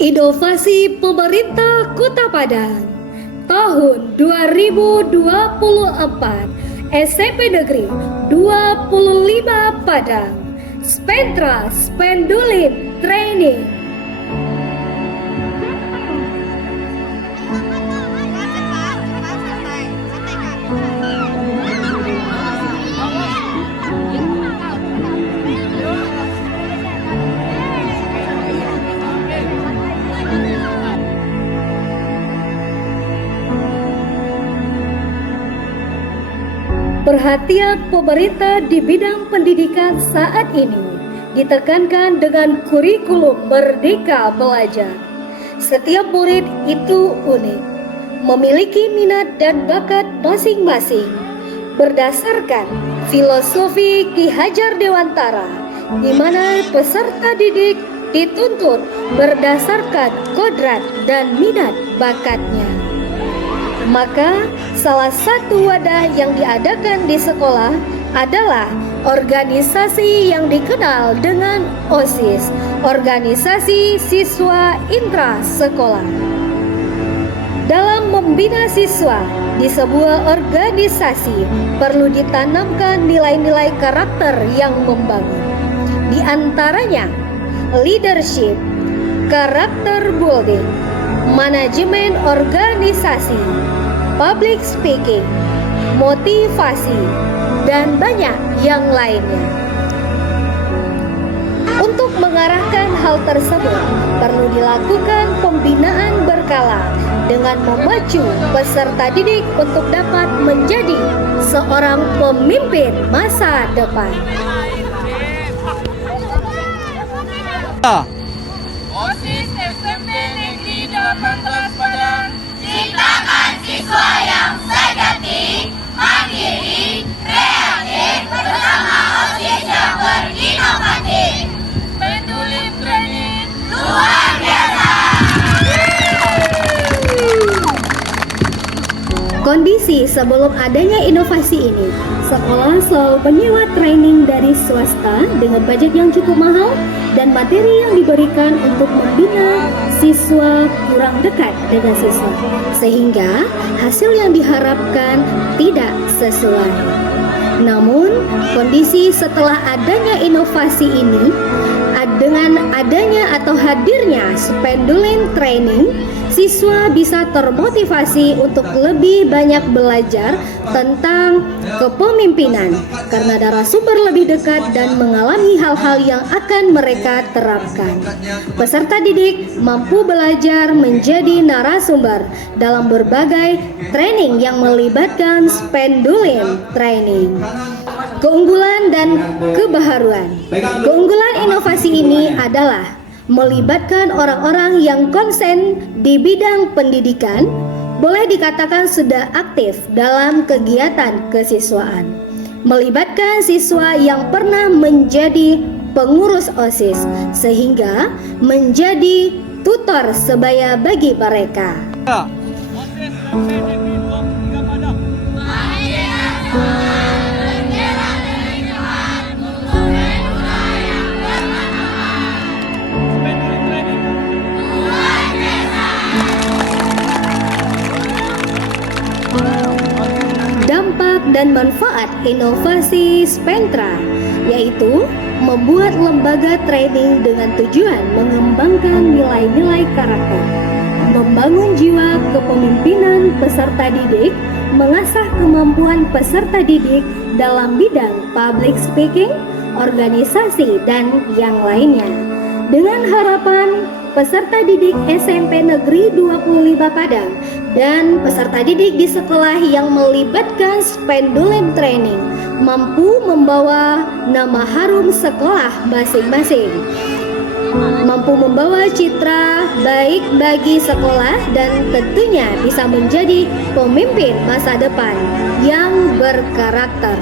Inovasi Pemerintah Kota Padang tahun 2024, SMP Negeri 25 Padang, Spentra Spendulin Training. Perhatian pemerintah di bidang pendidikan saat ini ditekankan dengan kurikulum Merdeka Belajar. Setiap murid itu unik, memiliki minat dan bakat masing-masing. Berdasarkan filosofi Ki Hajar Dewantara, di mana peserta didik dituntut berdasarkan kodrat dan minat bakatnya. Maka salah satu wadah yang diadakan di sekolah adalah organisasi yang dikenal dengan OSIS, Organisasi Siswa Intra Sekolah. Dalam membina siswa di sebuah organisasi perlu ditanamkan nilai-nilai karakter yang membangun. Di antaranya leadership, karakter building, manajemen organisasi, public speaking, motivasi, dan banyak yang lainnya. Untuk mengarahkan hal tersebut, perlu dilakukan pembinaan berkala dengan memacu peserta didik untuk dapat menjadi seorang pemimpin masa depan. OSIS SMP Negeri 18 Padang, ciptakan siswa yang sejati, mandiri, kreatif, bersama OSIS yang berinovatif. Spendulin Training luar biasa. Kondisi sebelum adanya inovasi ini, sekolah selalu menyewa training dari swasta dengan budget yang cukup mahal dan materi yang diberikan untuk membina siswa kurang dekat dengan siswa, sehingga hasil yang diharapkan tidak sesuai. Namun, kondisi setelah adanya inovasi ini, dengan adanya atau hadirnya Spendulin Training, siswa bisa termotivasi untuk lebih banyak belajar tentang kepemimpinan karena narasumber lebih dekat dan mengalami hal-hal yang akan mereka terapkan. Peserta didik mampu belajar menjadi narasumber dalam berbagai training yang melibatkan Spendulin Training. Keunggulan dan kebaharuan. Keunggulan inovasi ini adalah melibatkan orang-orang yang konsen di bidang pendidikan, boleh dikatakan sudah aktif dalam kegiatan kesiswaan. Melibatkan siswa yang pernah menjadi pengurus OSIS, sehingga menjadi tutor sebaya bagi mereka. Dampak dan manfaat inovasi Spentra, yaitu membuat lembaga training dengan tujuan mengembangkan nilai-nilai karakter, membangun jiwa kepemimpinan peserta didik, mengasah kemampuan peserta didik dalam bidang public speaking, organisasi, dan yang lainnya. Dengan harapan peserta didik SMP Negeri 25 Padang dan peserta didik di sekolah yang melibatkan Spendulin Training mampu membawa nama harum sekolah masing-masing, mampu membawa citra baik bagi sekolah dan tentunya bisa menjadi pemimpin masa depan yang berkarakter.